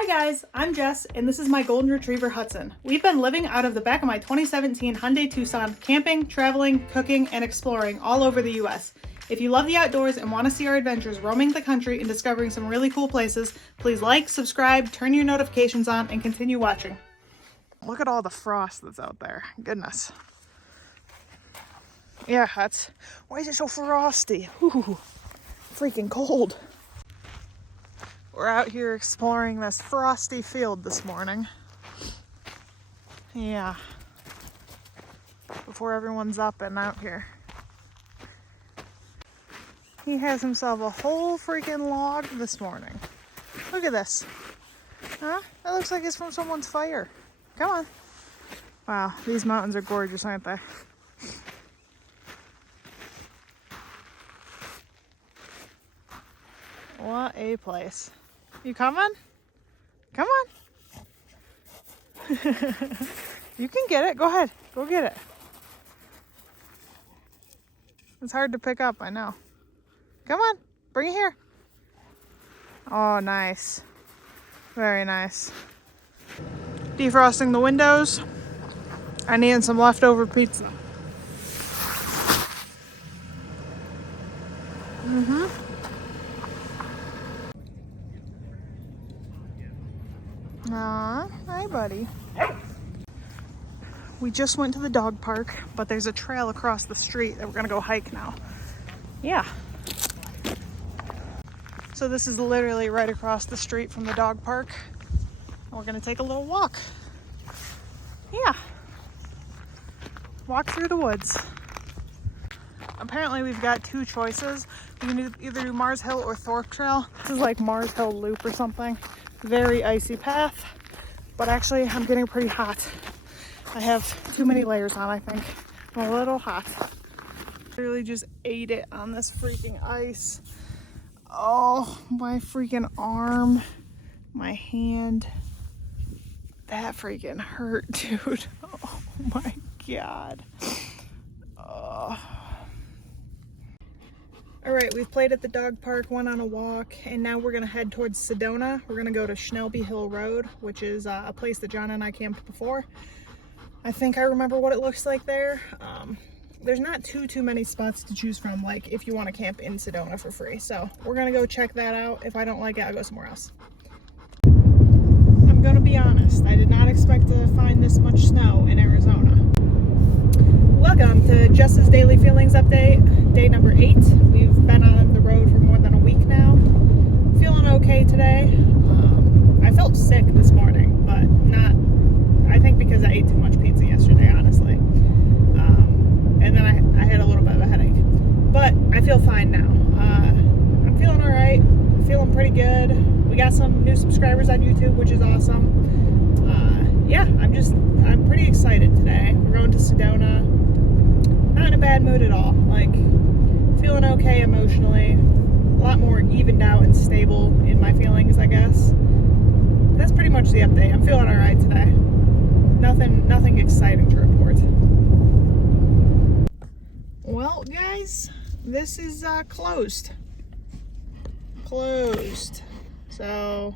Hi guys, I'm Jess, and this is my golden retriever Hudson. We've been living out of the back of my 2017 Hyundai Tucson, camping, traveling, cooking, and exploring all over the US. If you love the outdoors and want to see our adventures roaming the country and discovering some really cool places, please like, subscribe, turn your notifications on, and continue watching. Look at all the frost that's out there. Goodness. Yeah, why is it so frosty? Ooh, freaking cold. We're out here exploring this frosty field this morning. Yeah. Before everyone's up and out here. He has himself a whole freaking log this morning. Look at this. Huh? That looks like it's from someone's fire. Come on. Wow, these mountains are gorgeous, aren't they? What a place. You coming? Come on. You can get it. Go ahead. Go get it. It's hard to pick up, I know. Come on. Bring it here. Oh, nice. Very nice. Defrosting the windows. I need some leftover pizza. Aw, hi buddy. We just went to the dog park, but there's a trail across the street that we're gonna go hike now. Yeah. So this is literally right across the street from the dog park. And we're gonna take a little walk. Yeah. Walk through the woods. Apparently we've got two choices. We can either do Mars Hill or Thorpe Trail. This is like Mars Hill Loop or something. Very icy path, but actually I'm getting pretty hot. I have too many layers on, I think. I'm a little hot. Literally just ate it on this freaking ice. Oh, my freaking arm, my hand. That freaking hurt, dude. Oh my God. Oh. All right, we've played at the dog park, went on a walk, and now we're gonna head towards Sedona. We're gonna go to Schnelby Hill Road, which is a place that John and I camped before. I think I remember what it looks like there. There's not too many spots to choose from, like if you want to camp in Sedona for free. So we're gonna go check that out. If I don't like it, I'll go somewhere else. I'm gonna be honest, I did not expect to find this much snow in Arizona. Welcome to Jess's Daily Feelings Update, day number 8. We've been on the road for more than a week now. Feeling okay today. I felt sick this morning, but not, I think because I ate too much pizza yesterday, honestly. And then I had a little bit of a headache. But I feel fine now. I'm feeling alright, feeling pretty good. We got some new subscribers on YouTube, which is awesome. Yeah, I'm pretty excited today. We're going to Sedona. Not in a bad mood at all. Like, feeling okay emotionally. A lot more evened out and stable in my feelings, I guess. That's pretty much the update. I'm feeling alright today. Nothing exciting to report. Well, guys, this is closed. Closed. So,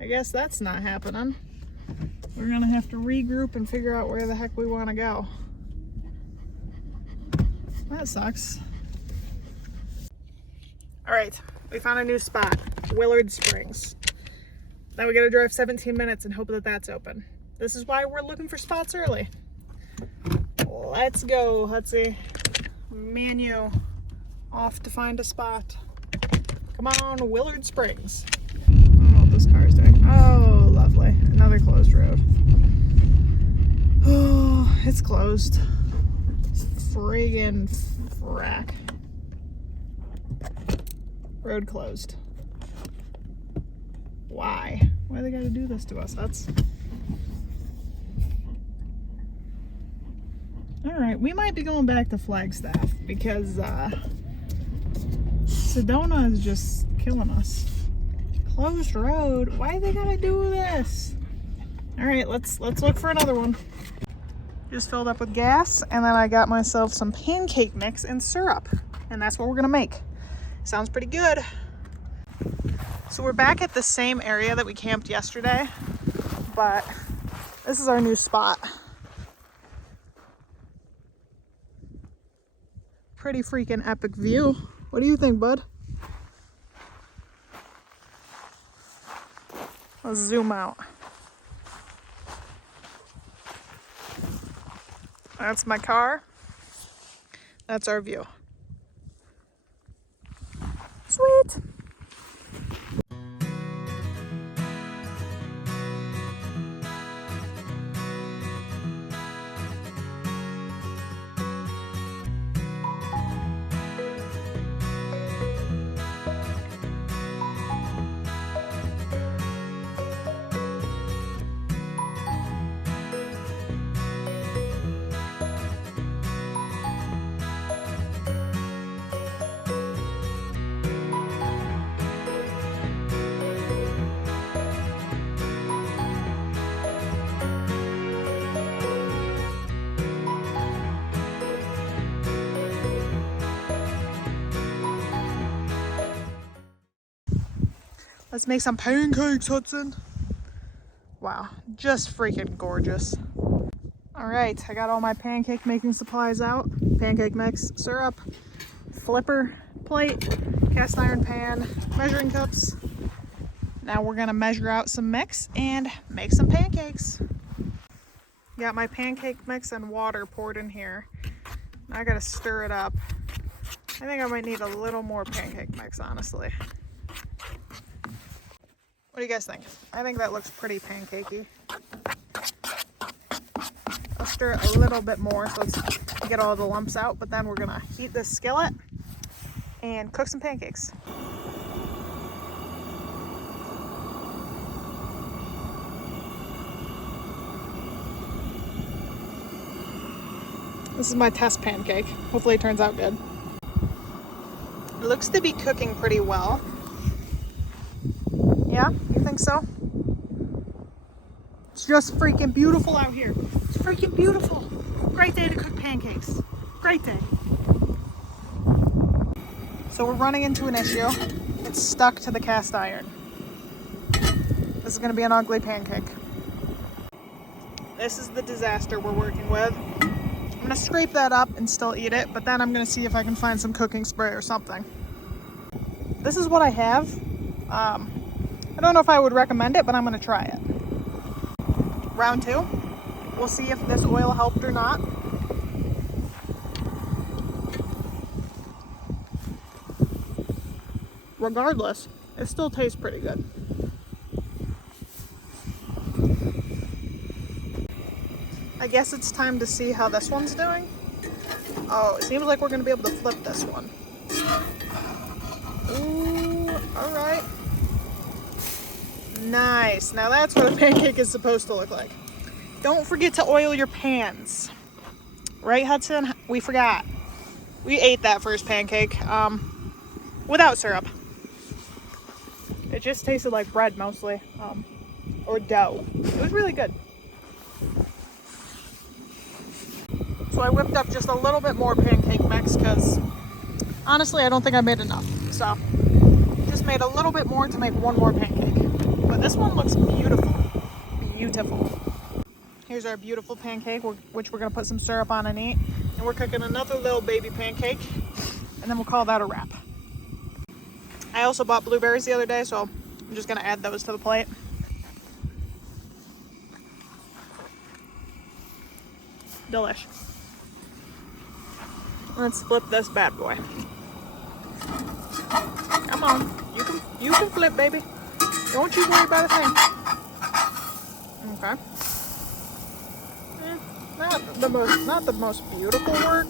I guess that's not happening. We're gonna have to regroup and figure out where the heck we want to go. That sucks. All right, we found a new spot, Willard Springs. Now we gotta drive 17 minutes and hope that that's open. This is why we're looking for spots early. Let's go, Hutsy. Menu, off to find a spot. Come on, Willard Springs. I don't know what this car is doing. Oh, lovely. Another closed road. Oh, it's closed. Friggin' frack. Road closed. Why? Why they gotta do this to us? Alright, we might be going back to Flagstaff because Sedona is just killing us. Closed road. Why they gotta do this? Alright, let's look for another one. Just filled up with gas, and then I got myself some pancake mix and syrup, and that's what we're gonna make. Sounds pretty good. So we're back at the same area that we camped yesterday, but this is our new spot. Pretty freaking epic view. What do you think, bud? Let's zoom out. That's my car. That's our view. Sweet. Let's make some pancakes, Hudson. Wow, just freaking gorgeous. All right, I got all my pancake making supplies out. Pancake mix, syrup, flipper plate, cast iron pan, measuring cups. Now we're gonna measure out some mix and make some pancakes. Got my pancake mix and water poured in here. Now I gotta stir it up. I think I might need a little more pancake mix, honestly. What do you guys think? I think that looks pretty pancakey. I'll stir it a little bit more so let's get all the lumps out, but then we're gonna heat this skillet and cook some pancakes. This is my test pancake. Hopefully it turns out good. It looks to be cooking pretty well. Yeah, you think so? It's just freaking beautiful out here. It's freaking beautiful. Great day to cook pancakes. Great day. So we're running into an issue. It's stuck to the cast iron. This is gonna be an ugly pancake. This is the disaster we're working with. I'm gonna scrape that up and still eat it, but then I'm gonna see if I can find some cooking spray or something. This is what I have. I don't know if I would recommend it, but I'm gonna try it. Round two. We'll see if this oil helped or not. Regardless, it still tastes pretty good. I guess it's time to see how this one's doing. Oh, it seems like we're gonna be able to flip this one. Ooh, all right. Nice. Now that's what a pancake is supposed to look like. Don't forget to oil your pans. Right, Hudson? We forgot. We ate that first pancake without syrup. It just tasted like bread mostly, or dough. It was really good. So I whipped up just a little bit more pancake mix because honestly I don't think I made enough. So just made a little bit more to make one more pancake. But this one looks beautiful. Beautiful. Here's our beautiful pancake, which we're gonna put some syrup on and eat. And we're cooking another little baby pancake, and then we'll call that a wrap. I also bought blueberries the other day, so I'm just gonna add those to the plate. Delish. Let's flip this bad boy. Come on, you can flip, baby. Don't you worry about a thing. Okay. Not the most beautiful work.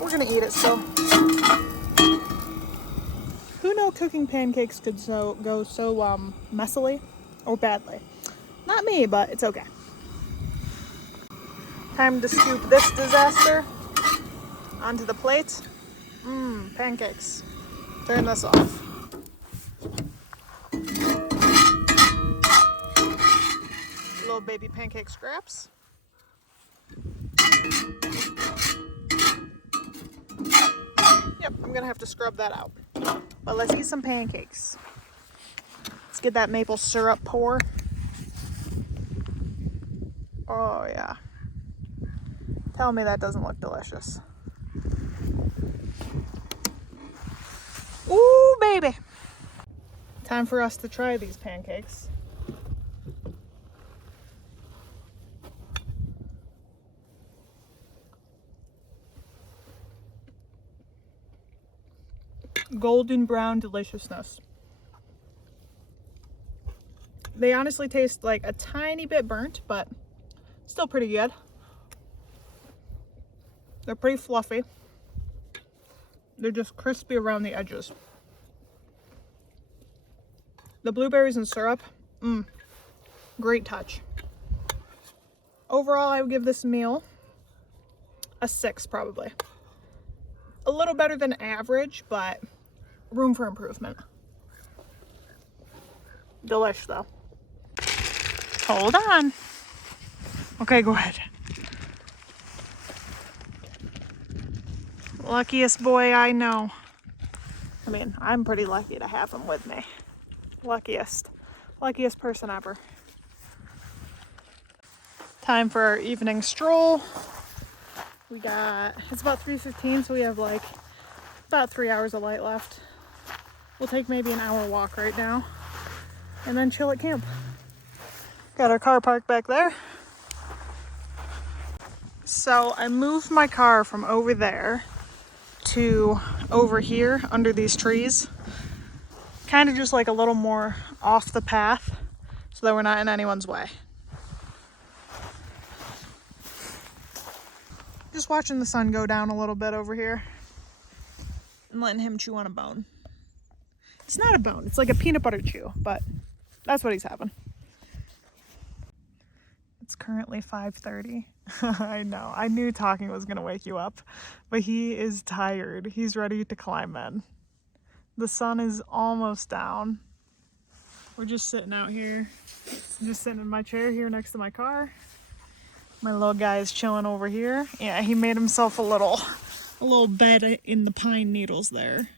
We're gonna eat it still. Who knew cooking pancakes could go so messily or badly? Not me, but it's okay. Time to scoop this disaster onto the plate. Pancakes. Turn this off. Little baby pancake scraps. Yep, I'm gonna have to scrub that out. But let's eat some pancakes. Let's get that maple syrup pour. Oh yeah. Tell me that doesn't look delicious. Ooh, baby. Time for us to try these pancakes. Golden brown deliciousness. They honestly taste like a tiny bit burnt, but still pretty good. They're pretty fluffy. They're just crispy around the edges. The blueberries and syrup, great touch. Overall, I would give this meal a 6 probably. A little better than average, but room for improvement. Delish though. Hold on. Okay, go ahead. Luckiest boy I know. I mean, I'm pretty lucky to have him with me. Luckiest person ever. Time for our evening stroll. It's about 3:15, so we have like about 3 hours of light left. We'll take maybe an hour walk right now and then chill at camp. Got our car parked back there. So I moved my car from over there to over here under these trees. Kind of just like a little more off the path so that we're not in anyone's way. Just watching the sun go down a little bit over here and letting him chew on a bone. It's not a bone, it's like a peanut butter chew, but that's what he's having. It's currently 5:30. I know, I knew talking was gonna wake you up, but he is tired. He's ready to climb in. The sun is almost down. We're just sitting out here. I'm just sitting in my chair here next to my car. My little guy is chilling over here. Yeah, he made himself a little bed in the pine needles there.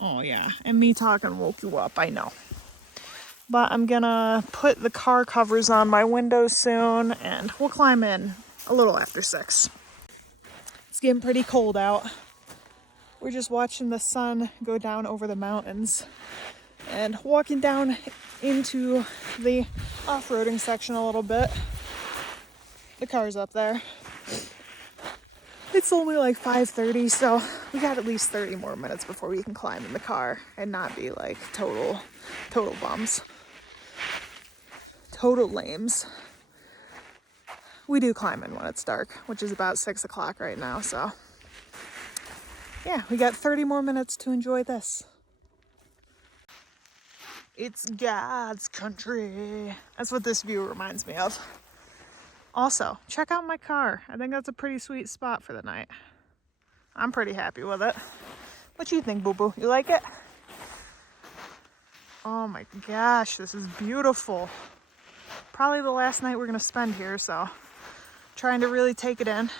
Oh yeah, and me talking woke you up, I know. But I'm gonna put the car covers on my windows soon and we'll climb in a little after 6. It's getting pretty cold out. We're just watching the sun go down over the mountains and walking down into the off-roading section a little bit. The car's up there. It's only like 5:30, so we got at least 30 more minutes before we can climb in the car and not be like total bums. Total lames. We do climb in when it's dark, which is about 6 o'clock right now, so yeah, we got 30 more minutes to enjoy this. It's God's country. That's what this view reminds me of. Also, check out my car. I think that's a pretty sweet spot for the night. I'm pretty happy with it. What you think, boo-boo? You like it? Oh my gosh, this is beautiful. Probably the last night we're gonna spend here, so trying to really take it in.